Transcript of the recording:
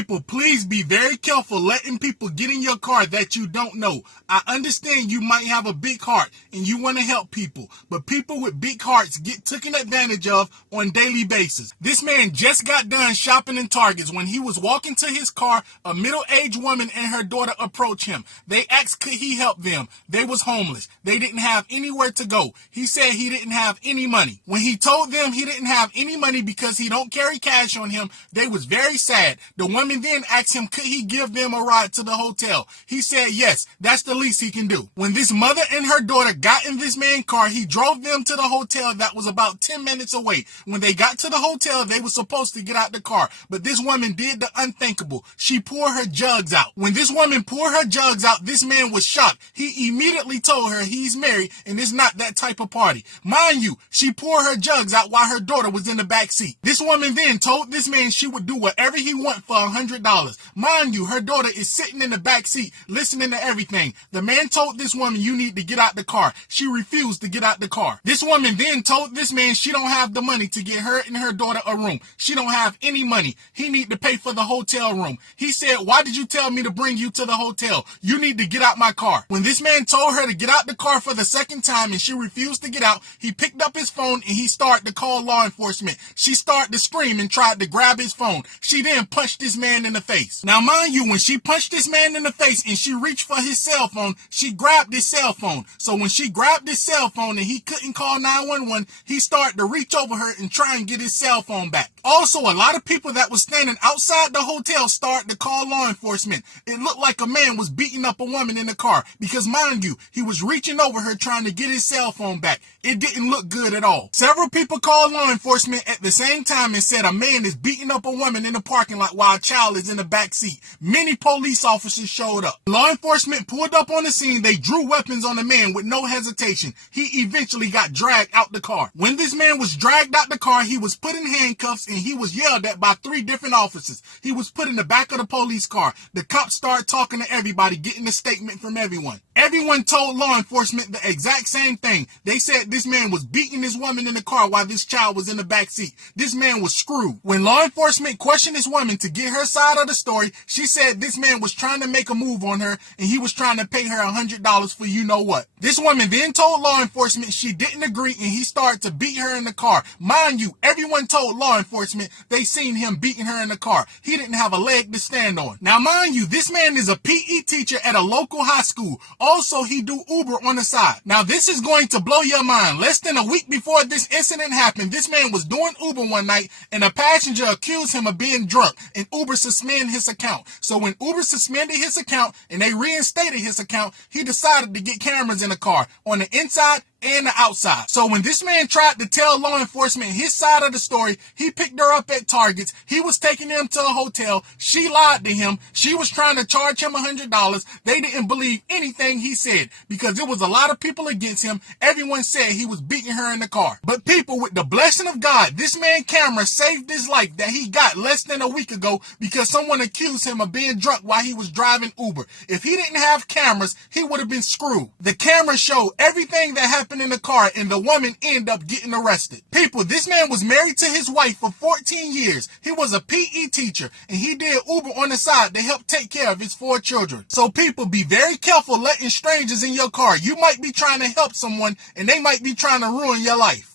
People, please be very careful letting people get in your car that you don't know. I understand you might have a big heart and you want to help people, but people with big hearts get taken advantage of on a daily basis. This man just got done shopping in Targets. When he was walking to his car, a middle-aged woman and her daughter approached him. They asked could he help them. They was homeless. They didn't have anywhere to go. He said he didn't have any money. When he told them he didn't have any money because he don't carry cash on him, they was very sad. The woman then asked him could he give them a ride to the hotel. He said yes, that's the least he can do. When this mother and her daughter got in this man's car, he drove them to the hotel that was about 10 minutes away. When they got to the hotel, they were supposed to get out the car, but this woman did the unthinkable. She poured her jugs out. When this woman poured her jugs out, this man was shocked. He immediately told her he's married and it's not that type of party. Mind you, she poured her jugs out while her daughter was in the back seat. This woman then told this man she would do whatever he want for $100. Mind you, her daughter is sitting in the back seat listening to everything. The man told this woman you need to get out the car. She refused to get out the car. This woman then told this man she don't have the money to get her and her daughter a room. She don't have any money. He need to pay for the hotel room. He said, why did you tell me to bring you to the hotel? You need to get out my car. When this man told her to get out the car for the second time and she refused to get out, he picked up his phone and he started to call law enforcement. She started to scream and tried to grab his phone. She then punched this man in the face. Now mind you, when she punched this man in the face and she reached for his cell phone, she grabbed his cell phone. So when she grabbed his cell phone and he couldn't call 911, he started to reach over her and try and get his cell phone back. Also, a lot of people that was standing outside the hotel started to call law enforcement. It looked like a man was beating up a woman in the car because, mind you, he was reaching over her trying to get his cell phone back. It didn't look good at all. Several people called law enforcement at the same time and said a man is beating up a woman in the parking lot while a child is in the back seat. Many police officers showed up. Law enforcement pulled up on the scene. They drew weapons on the man with no hesitation. He eventually got dragged out the car. When this man was dragged out the car, he was put in handcuffs and he was yelled at by 3 different officers. He was put in the back of the police car. The cops started talking to everybody, getting a statement from everyone. Everyone told law enforcement the exact same thing. They said this man was beating this woman in the car while this child was in the back seat. This man was screwed. When law enforcement questioned this woman to get her side of the story, she said this man was trying to make a move on her and he was trying to pay her $100 for you know what. This woman then told law enforcement she didn't agree and he started to beat her in the car. Mind you, everyone told law enforcement they seen him beating her in the car. He didn't have a leg to stand on. Now mind you, this man is a PE teacher at a local high school. Also, he do Uber on the side. Now this is going to blow your mind. Less than a week before this incident happened, this man was doing Uber one night and a passenger accused him of being drunk and Uber suspended his account. So when Uber suspended his account and they reinstated his account, he decided to get cameras in the car on the inside and the outside. So when this man tried to tell law enforcement his side of the story, he picked her up at Targets. He was taking them to a hotel. She lied to him. She was trying to charge him $100. They didn't believe anything he said because there was a lot of people against him. Everyone said he was beating her in the car. But people, with the blessing of God, this man camera saved his life that he got less than a week ago because someone accused him of being drunk while he was driving Uber. If he didn't have cameras, he would have been screwed. The camera showed everything that happened in the car and the woman ended up getting arrested. People, this man was married to his wife for 14 years. He was a PE teacher and he did Uber on the side to help take care of his 4 children. So people, be very careful letting strangers in your car. You might be trying to help someone and they might be trying to ruin your life.